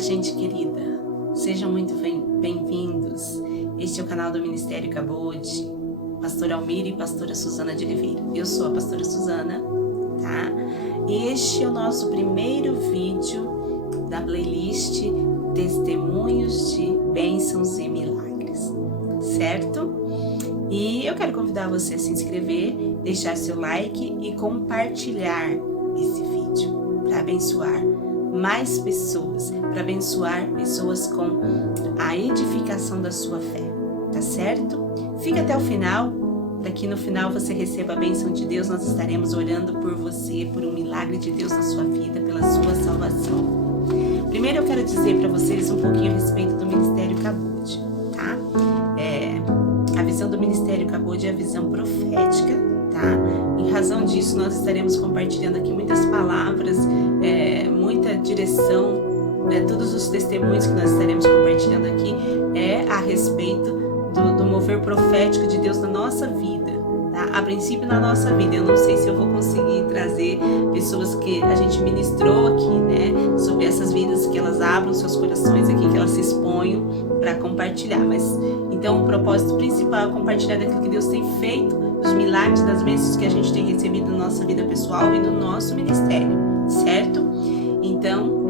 gente querida, sejam muito bem-vindos. Este é o canal do Ministério Cabode, pastora Almira e pastora Suzana de Oliveira. Eu sou a pastora Suzana, tá? E este é o nosso primeiro vídeo da playlist Testemunhos de Bênçãos e Milagres, certo? E eu quero convidar você a se inscrever, deixar seu like e compartilhar esse vídeo para abençoar mais pessoas, para abençoar pessoas com a edificação da sua fé, tá certo? Fica até o final, para que no final você receba a bênção de Deus. Nós estaremos orando por você, por um milagre de Deus na sua vida, pela sua salvação. Primeiro eu quero dizer para vocês um pouquinho a respeito do Ministério Cabode, tá? A visão do Ministério Cabode é a visão profética, tá? Em razão disso, nós estaremos compartilhando aqui muitas palavras, muita direção, todos os testemunhos que nós estaremos compartilhando aqui é a respeito do mover profético de Deus na nossa vida, tá? A princípio na nossa vida. Eu não sei se eu vou conseguir trazer pessoas que a gente ministrou aqui, né? Sobre essas vidas, que elas abram seus corações aqui, que elas se exponham para compartilhar. Mas então o propósito principal é compartilhar daquilo que Deus tem feito, os milagres, das bênçãos que a gente tem recebido na nossa vida pessoal e no nosso ministério, certo? Então,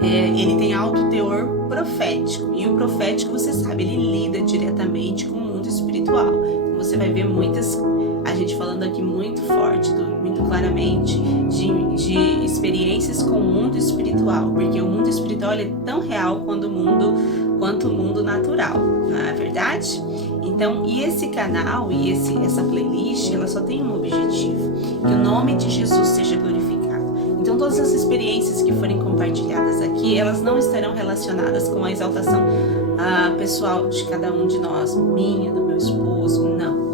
ele tem alto teor profético. E o profético, você sabe, ele lida diretamente com o mundo espiritual. Então, você vai ver a gente falando aqui muito forte, muito claramente, de experiências com o mundo espiritual. Porque o mundo espiritual ele é tão real quanto o mundo natural, não é verdade? Então, e esse canal e essa playlist, ela só tem um objetivo: que o nome de Jesus seja glorificado. Então, todas as experiências que forem compartilhadas aqui, elas não estarão relacionadas com a exaltação pessoal de cada um de nós, minha, do meu esposo, não.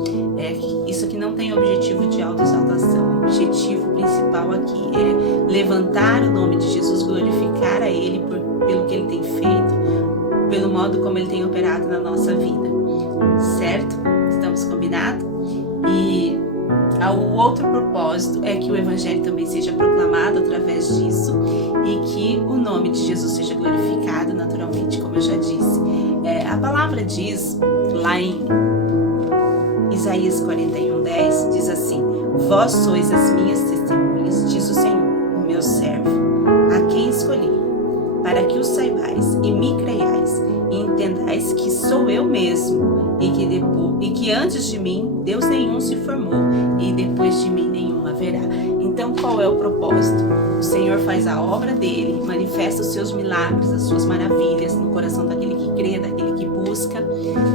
Isso aqui não tem objetivo de autoexaltação. O objetivo principal aqui é levantar o nome de Jesus, glorificar a Ele pelo que Ele tem feito, pelo modo como Ele tem operado na nossa vida, certo? Estamos combinados? E o outro propósito é que o Evangelho também seja proclamado através disso e que o nome de Jesus seja glorificado naturalmente, como eu já disse. A palavra diz, lá em Isaías 41:10, diz assim: vós sois as minhas testemunhas, diz o Senhor, o meu servo, a quem escolhi, para que o saibais e me creiais e entendais que sou eu mesmo e que antes de mim Deus nenhum se formou e depois de mim nenhum haverá. Então, qual é o propósito? O Senhor faz a obra dele, manifesta os seus milagres, as suas maravilhas no coração daquele que crê, daquele que busca,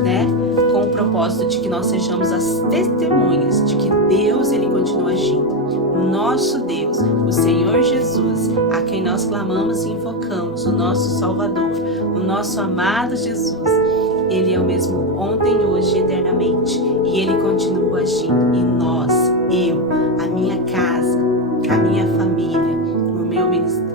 né? Com o propósito de que nós sejamos as testemunhas de que Deus, ele continua agindo. O nosso Deus, o Senhor Jesus, a quem nós clamamos e invocamos, o nosso Salvador, o nosso amado Jesus, ele é o mesmo ontem, hoje e eternamente. E ele continua agindo. E nós, eu, a minha casa, a minha família,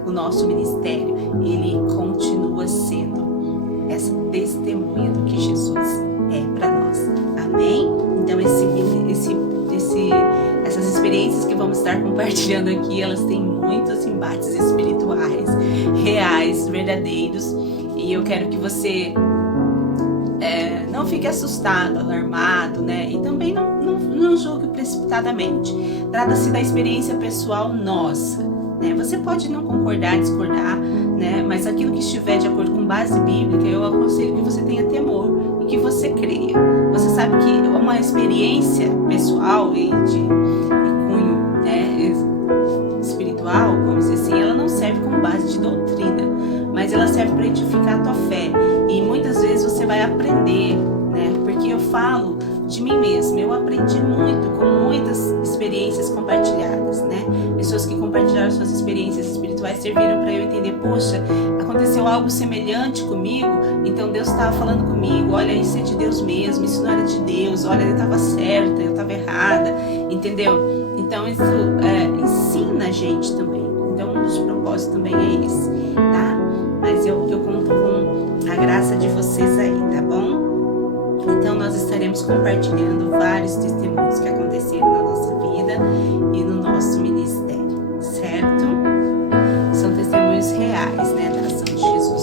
o nosso ministério, ele continua sendo essa testemunha do que Jesus é para nós. Amém? Então essas experiências que vamos estar compartilhando aqui, elas têm muitos embates espirituais, reais, verdadeiros. E eu quero que você não fique assustado, alarmado, né? E também não julgue precipitadamente. Trata-se da experiência pessoal nossa, né? Você pode não concordar, discordar, né? Mas aquilo que estiver de acordo com base bíblica, eu aconselho que você tenha temor e que você creia. Você sabe que uma experiência pessoal e de cunho, né, espiritual, vamos dizer assim, ela não serve como base de doutrina, mas ela serve para edificar a tua fé. E muitas vezes você vai aprender, né? Porque eu falo de mim mesma, eu aprendi muito com muitas experiências compartilhadas, né? Pessoas que compartilharam suas experiências espirituais serviram para eu entender: poxa, aconteceu algo semelhante comigo, então Deus estava falando comigo, olha, isso é de Deus mesmo, isso não era de Deus, olha, eu estava certa, eu estava errada, entendeu? Então isso ensina a gente também. Então um dos propósitos também é esse, tá? Mas eu conto com a graça de vocês aí, tá bom? Então nós estaremos compartilhando vários testemunhos que aconteceram na nossa vida e no nosso ministério, certo? São testemunhos reais, né, da ação de Jesus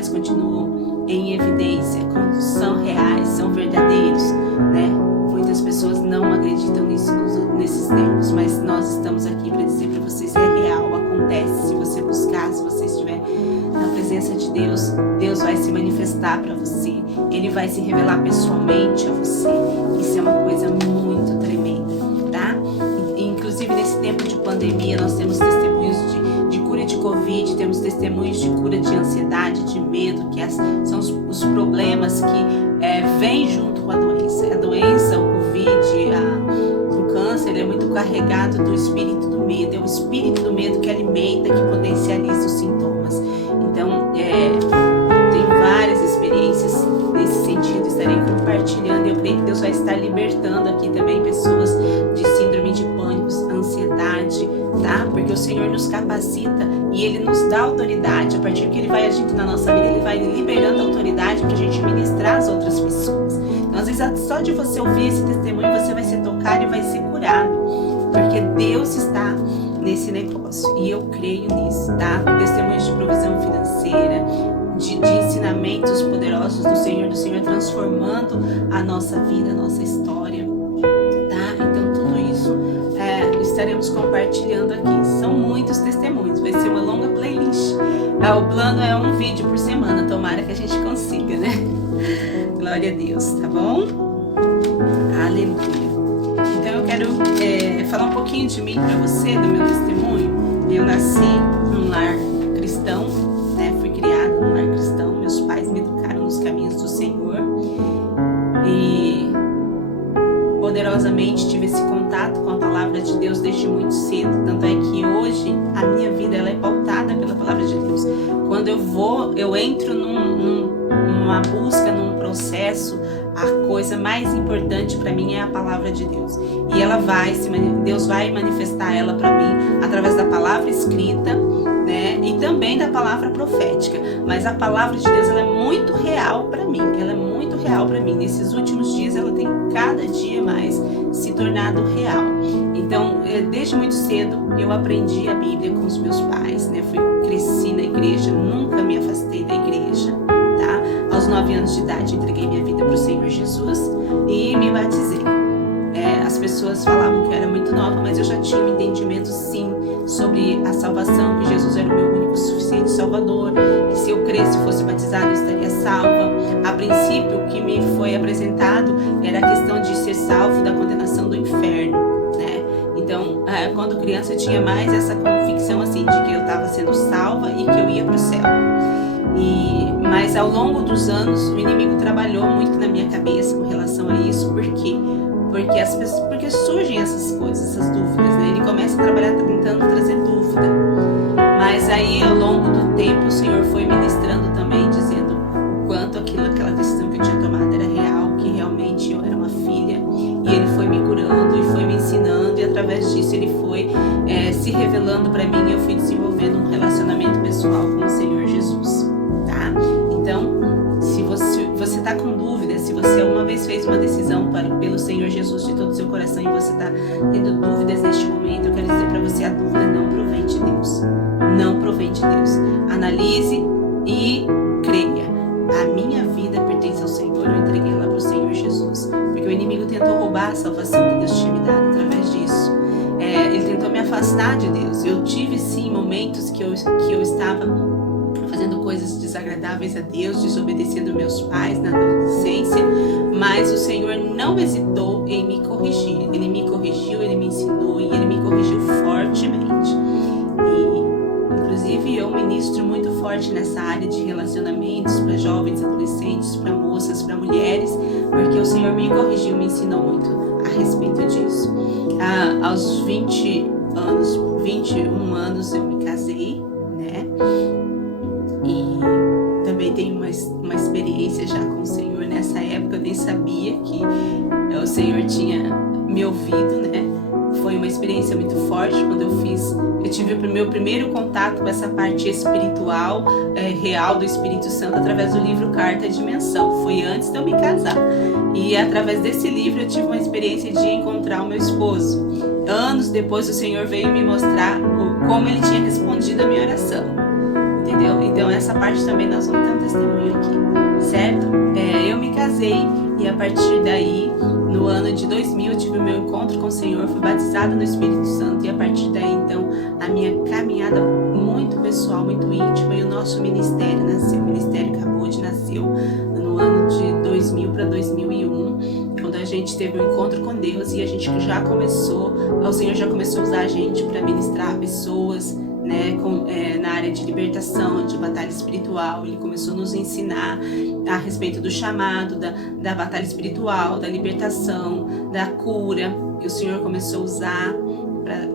espirituais continuam em evidência, são reais, são verdadeiros, né? Muitas pessoas não acreditam nisso nesses tempos, mas nós estamos aqui para dizer para vocês, é real, acontece. Se você buscar, se você estiver na presença de Deus, Deus vai se manifestar para você, Ele vai se revelar pessoalmente a você. Isso é uma coisa muito tremenda, tá? Inclusive nesse tempo de pandemia, nós temos testemunhos de cura de Covid, temos testemunhos de cura de ansiedade, de medo, que são os problemas que vêm junto com a doença. A doença, o Covid, o câncer, ele é muito carregado do espírito do medo. É o espírito do medo que alimenta, que potencializa os sintomas. Então, tem várias experiências nesse sentido, estarei compartilhando. Eu creio que Deus vai estar libertando aqui também pessoas de síndrome de pânico, ansiedade, tá? Porque o Senhor nos capacita e Ele nos dá autoridade. A partir que Ele vai agindo na nossa vida, Ele vai liberando autoridade para a gente ministrar as outras pessoas. Então, às vezes, só de você ouvir esse testemunho, você vai ser tocado e vai ser curado, porque Deus está nesse negócio e eu creio nisso, tá? Testemunhos de provisão financeira, de ensinamentos poderosos do Senhor transformando a nossa vida, a nossa história, tá? Então tudo isso estaremos compartilhando aqui. São muitos testemunhos, vai ser uma longa playlist. O plano é um vídeo por semana, tomara que a gente consiga, né? Glória a Deus, tá bom? Aleluia. Então eu quero falar um pouquinho de mim para você, do meu testemunho. Eu nasci num lar cristão, né? Fui criada num lar cristão. Meus pais me educaram nos caminhos do Senhor e poderosamente tive esse contato com a palavra de Deus desde muito cedo. Tanto é que hoje a minha vida ela é pautada pela palavra de Deus. Quando eu entro numa busca, num processo, a coisa mais importante para mim é a palavra de Deus. E Deus vai manifestar ela para mim através da palavra escrita, né? E também da palavra profética. Mas a palavra de Deus ela é muito real para mim. Ela é muito real para mim. Nesses últimos dias ela tem cada dia mais se tornado real. Então, desde muito cedo eu aprendi a Bíblia com os meus pais, né? Cresci na igreja, nunca me afastei da igreja. Aos 9 anos de idade entreguei minha vida para o Senhor Jesus e me batizei. As pessoas falavam que eu era muito nova, mas eu já tinha um entendimento sim sobre a salvação, que Jesus era o meu único suficiente Salvador, e se eu cresce e fosse batizado eu estaria salva. A princípio o que me foi apresentado era a questão de ser salvo da condenação do inferno, né? Então, quando criança eu tinha mais essa convicção assim de que eu estava sendo salva e que eu ia para o céu. Mas ao longo dos anos o inimigo trabalhou muito na minha cabeça com relação a isso. Por quê? Porque surgem essas coisas, essas dúvidas, né? Ele começa a trabalhar tentando trazer dúvida. Mas aí ao longo do tempo o Senhor foi ministrando também, dizendo o quanto aquela decisão que eu tinha tomado era real, que realmente eu era uma filha. E Ele foi me curando e foi me ensinando, e através disso Ele foi se revelando para mim, e eu fui desenvolvendo um relacionamento pessoal com o Senhor Jesus. Então, se você está com dúvida, se você alguma vez fez uma decisão pelo Senhor Jesus de todo o seu coração e você está tendo dúvidas neste momento, eu quero dizer para você, a dúvida não provém de Deus. Não provém de Deus. Analise e creia. A minha vida pertence ao Senhor, eu entreguei ela para o Senhor Jesus. Porque o inimigo tentou roubar a salvação que Deus tinha me dado através disso. Ele tentou me afastar de Deus. Eu tive sim momentos que eu estava fazendo coisas desagradáveis a Deus, desobedecendo meus pais na adolescência, mas o Senhor não hesitou em me corrigir. Ele me corrigiu, Ele me ensinou e Ele me corrigiu fortemente. E, inclusive, eu ministro muito forte nessa área de relacionamentos para jovens, adolescentes, para moças, para mulheres, porque o Senhor me corrigiu, me ensinou muito a respeito disso. Aos 21 anos eu me casei, né? E também tenho uma experiência já com o Senhor. Nessa época eu nem sabia que o Senhor tinha me ouvido, né? Foi uma experiência muito forte quando eu tive o meu primeiro contato com essa parte espiritual, real do Espírito Santo, através do livro Carta à Dimensão. Foi antes de eu me casar. E através desse livro eu tive uma experiência de encontrar o meu esposo. Anos depois o Senhor veio me mostrar como Ele tinha respondido a minha oração. entendeu? Então essa parte também nós vamos ter um testemunho aqui, certo? Eu me casei e a partir daí, no ano de 2000, eu tive o meu encontro com o Senhor, fui batizada no Espírito Santo, e a partir daí, então, a minha caminhada muito pessoal, muito íntima, e o nosso ministério nasceu. O Ministério Cabode nasceu no ano de 2000 para 2001, quando a gente teve um encontro com Deus, e a gente já começou, o Senhor já começou a usar a gente para ministrar pessoas, né, na área de libertação, de batalha espiritual. Ele começou a nos ensinar a respeito do chamado, da batalha espiritual, da libertação, da cura, que o Senhor começou a usar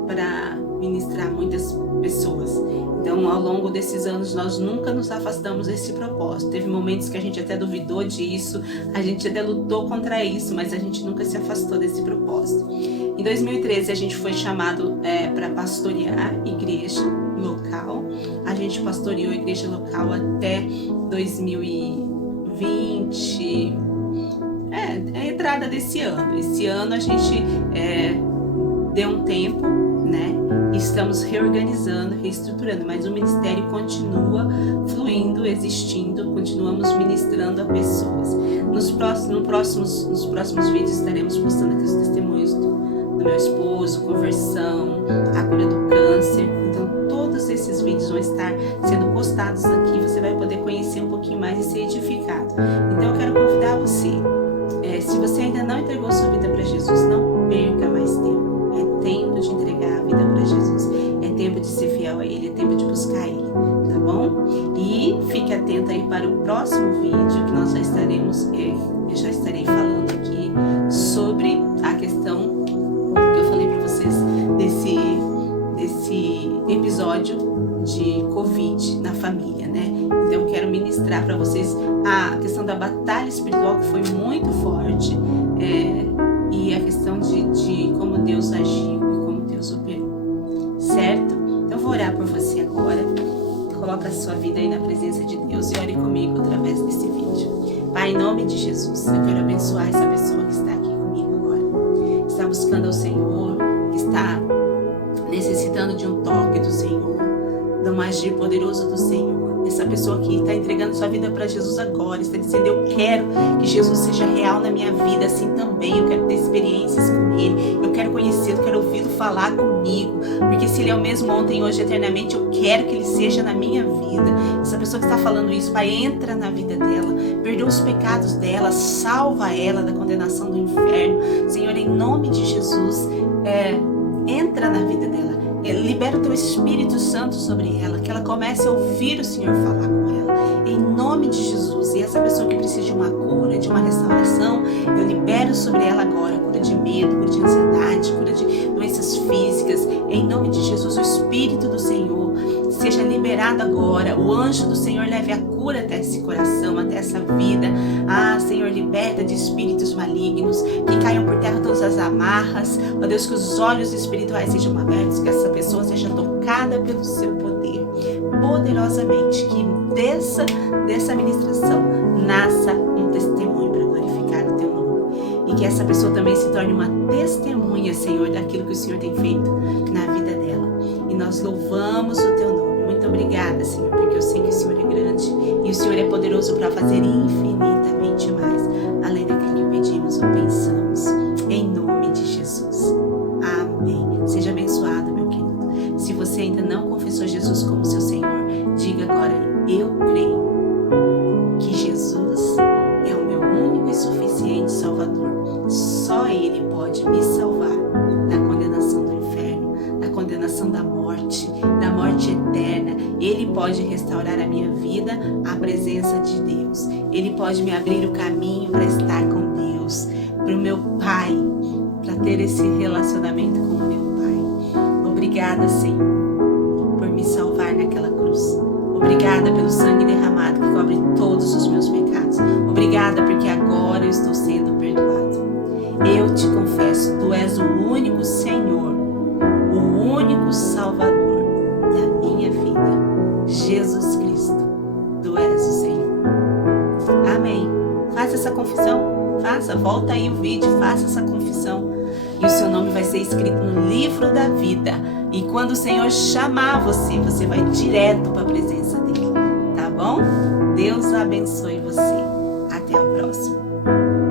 para ministrar muitas pessoas. Então, ao longo desses anos, nós nunca nos afastamos desse propósito. Teve momentos que a gente até duvidou disso, a gente até lutou contra isso, mas a gente nunca se afastou desse propósito. Em 2013, a gente foi chamado para pastorear igreja local. A gente pastoreou a igreja local até 2020, a entrada desse ano. Esse ano a gente deu um tempo, né? Estamos reorganizando, reestruturando, mas o ministério continua fluindo, existindo, continuamos ministrando a pessoas. Nos próximos vídeos estaremos postando aqui os testemunhos do meu esposo, conversão, a cura do câncer. Então todos esses vídeos vão estar sendo postados aqui, você vai poder conhecer um pouquinho mais e ser edificado. Então eu quero convidar você, se você ainda não entregou sua vida para Jesus, não perca mais tempo. É tempo de entregar a vida para Jesus, é tempo de ser fiel a Ele, é tempo de buscar Ele, tá bom? E fique atento aí para o próximo vídeo, que nós já estarei falando aqui sobre a questão que eu falei para vocês desse episódio de Covid na família, né? Então eu quero ministrar para vocês a questão da batalha espiritual, que foi muito forte, e a questão de como Deus agiu e como Deus operou, certo? Então eu vou orar por você agora. Coloca a sua vida aí na presença de Deus e ore comigo através desse vídeo. Pai, em nome de Jesus, eu quero abençoar essa pessoa que está aqui comigo agora, está buscando ao Senhor, que está necessitando de um toque do Senhor, de um agir poderoso do Senhor. Essa pessoa que está entregando sua vida para Jesus agora, está dizendo: eu quero que Jesus seja real na minha vida, assim também, eu quero ter experiências com Ele, eu quero conhecê-lo, quero ouvi-lo falar comigo, porque se Ele é o mesmo ontem, hoje, eternamente, eu quero que Ele seja na minha vida. Essa pessoa que está falando isso, Pai, entra na vida dela, perdoa os pecados dela, salva ela da condenação do inferno, Senhor, em nome de Jesus, entra na vida dela. Libera o teu Espírito Santo sobre ela, que ela comece a ouvir o Senhor falar com ela, em nome de Jesus. E essa pessoa que precisa de uma cura, de uma restauração, eu libero sobre ela agora cura de medo, cura de ansiedade, cura de doenças físicas, em nome de Jesus. O Espírito do Senhor seja liberado agora, o anjo do Senhor leve a cura até esse coração, até essa vida. Senhor, liberta de espíritos malignos, que caiam por terra todas as amarras, ó Deus, que os olhos espirituais sejam abertos, que essa pessoa seja tocada pelo seu poder, poderosamente, que dessa ministração nasça um testemunho para glorificar o teu nome, e que essa pessoa também se torne uma testemunha, Senhor, daquilo que o Senhor tem feito na vida dela, e nós louvamos o teu nome. Muito obrigada, Senhor, porque eu sei que o Senhor é grande e o Senhor é poderoso para fazer infinitamente mais, além daquilo que pedimos ou pensamos, em nome de Jesus. Amém. Seja abençoado, meu querido. Se você ainda não confessou Jesus como seu Senhor, diga agora: eu creio que Jesus é o meu único e suficiente Salvador. Só Ele pode me salvar da condenação do inferno, da condenação da morte eterna. Ele pode restaurar a minha vida à presença de Deus. Ele pode me abrir o caminho para estar com Deus, para o meu Pai, para ter esse relacionamento com o meu Pai. Obrigada, Senhor, por me salvar naquela cruz. Obrigada pelo sangue derramado que cobre todos os meus pecados. Obrigada porque agora eu estou sendo perdoado. Eu te confesso, Tu és o único Senhor, o único Salvador da minha vida. Jesus Cristo, Tu és o Senhor. Amém. Faça essa confissão. Volta aí o vídeo, faça essa confissão. E o seu nome vai ser escrito no livro da vida. E quando o Senhor chamar você, você vai direto para a presença dEle. bom? Deus abençoe você. Até a próxima.